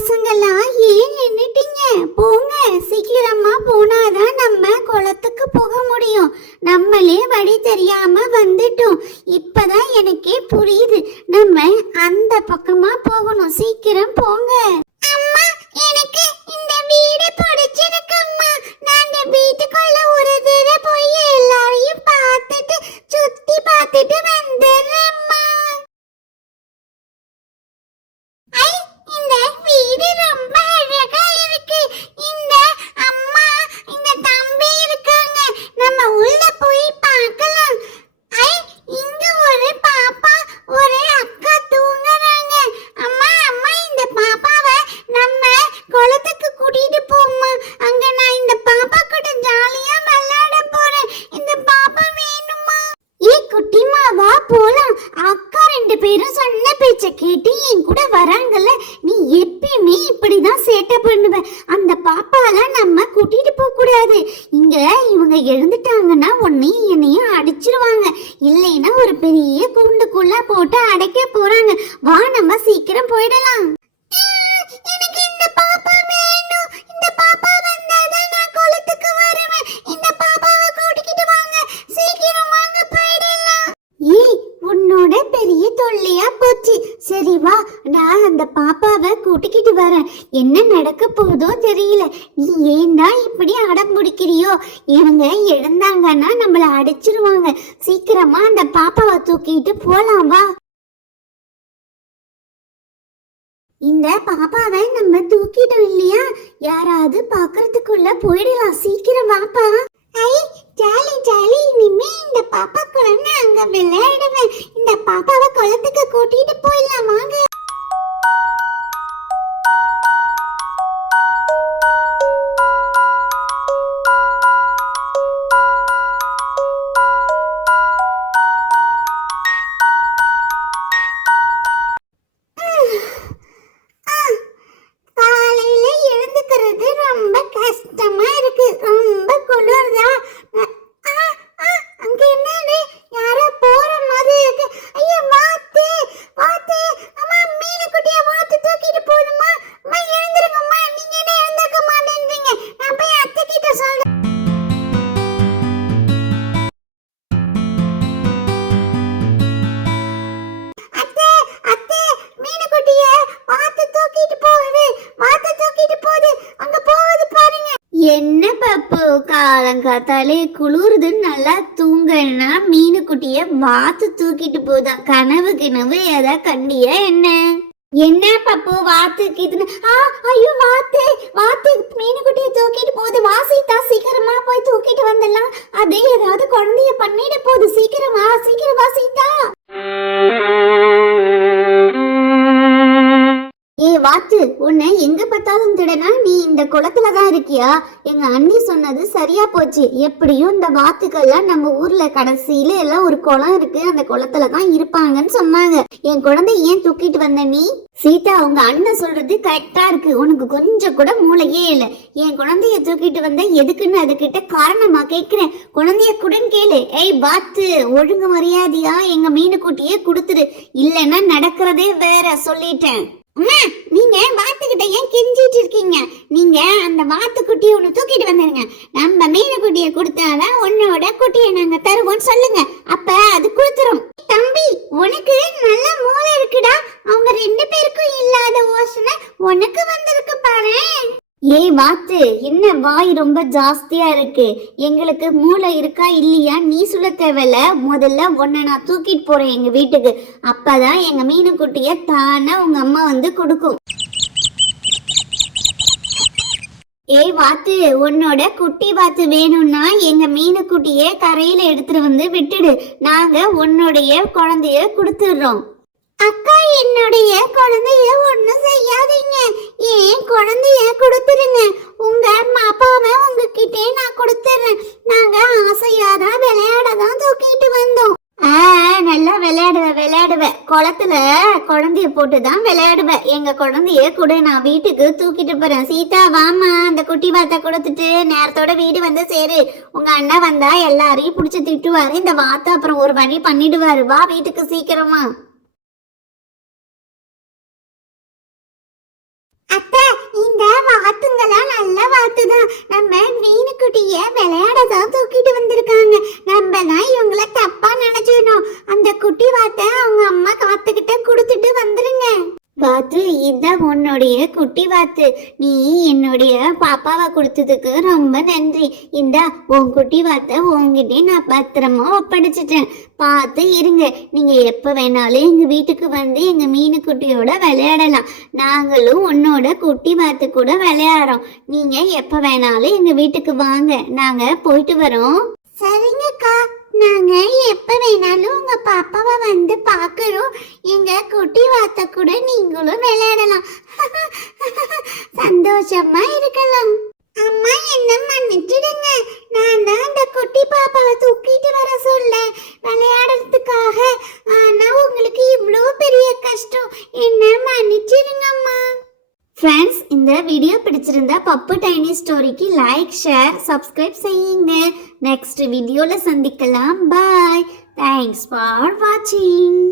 பசங்களா ஏன் நின்னுட்டீங்க? போங்க, சீக்கிரமா போனாதான் நம்ம குளத்துக்கு போக முடியும். நம்மளே வழி தெரியாம வந்துட்டோம். இப்பதான் எனக்கே புரியுது, நம்ம அந்த பக்கமா போகணும். சீக்கிரம் போங்க. அம்மா, எனக்கு இந்த வீடு பிடிச்சிருக்கு அம்மா. நான் இந்த வீட்டுக்குள்ள ஒரு தடவை போய் எல்லாரையும் பார்த்துட்டு சுத்தி பார்த்துட்டு வந்துடுறேம்மா. இந்த வீடு ரொம்ப அழகா இருக்கு. இந்த அம்மா, இந்த தம்பி இருக்காங்க. நம்ம உள்ள போய் பார்க்கலாம். இங்க ஒரு பாப்பா, ஒரு அக்கா தூங்குறாங்க. அம்மா அம்மா, இந்த பாப்பாவை நம்ம குளத்துக்கு கூட்டிட்டு போம்மா. அங்க நான் இந்த பாப்பா கூட ஜாலியா விளையாட போறேன். இந்த பாப்பா வேணுமா? குட்டிமா, வா போலாம். அக்கா ரெண்டு பேரும் சொன்ன பேச்ச கேட்டு என் கூட வராங்கல்ல. நீ எப்பயுமே இப்படிதான் சேட்டை பண்ணுவ. அந்த பாப்பாலாம் நம்ம கூட்டிட்டு போக கூடாது. இங்க இவங்க எழுந்துட்டாங்கன்னா உன்னையும் என்னையும் அடிச்சிருவாங்க. இல்லைன்னா ஒரு பெரிய கூண்டுக்குள்ள போட்டு அடைக்க போறாங்க. வா, நம்ம சீக்கிரம் போயிடலாம். எனக்கு இந்த பாப்பா வேணும். இந்த பாப்பா வந்தாதான் நான் குளத்துக்கு வருவேன். இந்த பாப்பாவை கூட்டிக்கிட்டு வாங்க. சீக்கிரம் வாங்க, போயிடலாம். உன்னோட பெரிய தொல்லையா போச்சு. சரி வா, நான் அந்த பாப்பாவை கூட்டிக்கிட்டு வரேன். என்ன நடக்க போதோ தெரியல. நீ ஏண்டா இப்படி அடம் பிடிக்கிறியோ? இவங்க எழுந்தாங்கன்னா நம்மள அடிச்சிருவாங்க. சீக்கிரமா அந்த பாப்பாவை தூக்கிட்டு போலாம், வா. இந்த பாப்பாவை நம்ம தூக்கிட்டோம் இல்லையா? யாராவது பாக்குறதுக்குள்ள போயிடலாம். சீக்கிரம் வாப்பா. Jolly jolly. இனிமே இந்த பாப்பா கூட நான் அங்க விளையாடுவேன். இந்த பாப்பாவை குளத்துக்கு கூட்டிட்டு போயிடலாம், வாங்க. காலையில எழுந்துக்கிறது ரொம்ப கஷ்டமா இருக்கு. ரொம்ப குளிர்தா. அங்க என்னது? யாரோ போற மாதிரி இருக்கு. ஐயா, வாத்து வாத்து. அம்மா, மீன் குட்டிய வாத்து தூக்கிட்டு போதுமா? அம்மா, எழுந்திருங்கம்மா. நீங்க என்ன எழுந்திருக்க மாட்டேன்றீங்க? நான் போய் அத்தை கிட்ட சொல்றேன். அத்தை அத்தை, மீன் குட்டிய வாத்து தூக்கிட்டு போகுது. வாத்து தூக்கிட்டு போகுது. அங்க போகுது பாருங்க. என்ன பப்பு, காலங்காத்தாலே குளிருதுன்னு நல்லா தூங்கன்னா மீனுக்குட்டிய வாத்து தூக்கிட்டு போதான். கனவு கிணவு ஏதா கண்டியா என்ன? என்ன பப்பு, வாத்து கீதுன்னு? ஐயோ, வாத்து வாத்து மீனுக்குட்டிய தூக்கிட்டு போகுது. வாசித்தா, சீக்கிரமா போய் தூக்கிட்டு வந்துடலாம். அதே ஏதாவது குழந்தைய பண்ணிட போகுது. சீக்கிரம் வா, சீக்கிரம் வா சீதா. வாத்து, உன்னை எங்க பார்த்தாலும் திடனா? நீ இந்த குளத்துலதான் இருக்கியா? எங்க அண்ணி சொன்னது சரியா போச்சு. எப்படியும் இந்த வாத்துக்கள்லாம் நம்ம ஊர்ல கடைசியில எல்லாம் ஒரு குளம் இருக்கு, அந்த குளத்துலதான் இருப்பாங்கன்னு சொன்னாங்க. என் குழந்தை ஏன் தூக்கிட்டு வந்த நீ? சீதா, உங்க அண்ணன் சொல்றது கரெக்டா இருக்கு. உனக்கு கொஞ்சம் கூட மூளையே இல்லை. என் குழந்தைய தூக்கிட்டு வந்த எதுக்குன்னு அதுகிட்ட காரணமா கேக்குறேன். குழந்தைய குடன் கேளு. வாத்து, ஒழுங்கு மரியாதையா எங்க மீனுக்குட்டியே கொடுத்துரு. இல்லைன்னா நடக்கிறதே வேற, சொல்லிட்டேன். அம்மா, நீங்க வாத்துக்கிட்ட ஏன் கெஞ்சிட்டு இருக்கீங்க? நீங்க அந்த வாத்துக்குட்டியை ஒண்ணு தூக்கிட்டு வந்துருங்க. நம்ம மீனுக்குட்டியை கொடுத்தாதான் உன்னோட குட்டியை நாங்க தருவோம் சொல்லுங்க. அப்ப அது கொடுத்துரும். தம்பி, உனக்கு நல்ல மூளை இருக்குடா. அவங்க ரெண்டு பேருக்கும் இல்லாத யோசனை உனக்கு வந்திருக்கு பாரு. வாத்து, என்ன வாய் ரொம்ப ஜாஸ்தியா இருக்கு? எங்களுக்கு மூளை இருக்கா இல்லையா நீ சொல்ல தேவையில்ல. முதல்ல உன்னை நான் தூக்கிட்டு போறேன் எங்க வீட்டுக்கு. அப்பதான் எங்க மீனுக்குட்டிய தானே உங்க அம்மா வந்து கொடுக்கும். வாத்து, உன்னோட குட்டி வாத்து வேணும்னா எங்க மீனுக்குட்டிய கரையில எடுத்துட்டு வந்து விட்டுடு. நாங்க உன்னுடைய குழந்தைய கொடுத்துடுறோம். அக்கா, என்னுடைய குழந்தைய ஒண்ணும் செய்யாதீங்க. ஏன் குழந்தைய கொடுத்துருங்க. உங்க அப்பாவை உங்ககிட்டே நான் கொடுத்துறேன். நாங்க ஆசையாதான் விளையாடதான் தூக்கிட்டு வந்தோம். நல்லா விளையாடுவேன். குளத்துல குழந்தைய போட்டுதான் விளையாடுவேன். எங்க குழந்தைய கூட நான் வீட்டுக்கு தூக்கிட்டு போறேன். சீதா, வாமா, அந்த குட்டி வாத்தை கொடுத்துட்டு நேரத்தோட வீடு வந்து சேரு. உங்க அண்ணா வந்தா எல்லாரையும் புடிச்சு திட்டுவாரு. இந்த வாத்தை அப்புறம் ஒரு வழி பண்ணிடுவாரு. வா வீட்டுக்கு சீக்கிரமா. அத்தை, இந்த வாத்துங்கெல்லாம் நல்ல வாத்துதான். நம்ம மீனுக்குட்டிய விளையாடதான் தூக்கிட்டு வந்திருக்காங்க. நம்ம தான் இவங்கள தப்பா நினைச்சிடணும். அந்த குட்டி வாத்தை அவங்க அம்மா காத்துக்கிட்ட கொடுத்துட்டு வந்துருங்க. வாத்து, இதான் உன்னுடைய குட்டி வாத்து. நீ என்னுடைய பாப்பாவை கொடுத்ததுக்கு ரொம்ப நன்றி. இந்தா உன் குட்டி வாத்தை உங்ககிட்டே நான் பத்திரமா ஒப்படைச்சிட்டேன். பார்த்து இருங்க. நீங்க எப்ப வேணாலும் எங்க வீட்டுக்கு வந்து எங்க மீனு குட்டியோட விளையாடலாம். நாங்களும் உன்னோட குட்டி வாத்து கூட விளையாடுறோம். நீங்க எப்ப வேணாலும் எங்க வீட்டுக்கு வாங்க. நாங்க போயிட்டு வரோம். சரிங்கக்கா, நாங்க எப்ப வேணாலும் உங்க பாப்பாவை வந்து பாக்குறோம். எங்க குட்டி வாத்த கூட நீங்களும் விளையாடலாம். சந்தோஷமா இருக்கலாம். அம்மா, என்ன மன்னிச்சிடுங்க. நான் தான் அந்த குட்டி பாப்பாவை தூக்கிட்டு வர சொல்ல விளையாடுறதுக்காக. ஆனா உங்களுக்கு இவ்வளோ பெரிய கஷ்டம். என்ன மன்னிச்சிடுங்கம்மா. ஃப்ரெண்ட்ஸ், இந்த வீடியோ பிடிச்சிருந்தா பப்பு டைனி ஸ்டோரிக்கு லைக், ஷேர், சப்ஸ்கிரைப் செய்யுங்க. நெக்ஸ்ட் வீடியோல சந்திக்கலாம். பாய். தேங்க்ஸ் ஃபார் வாட்சிங்.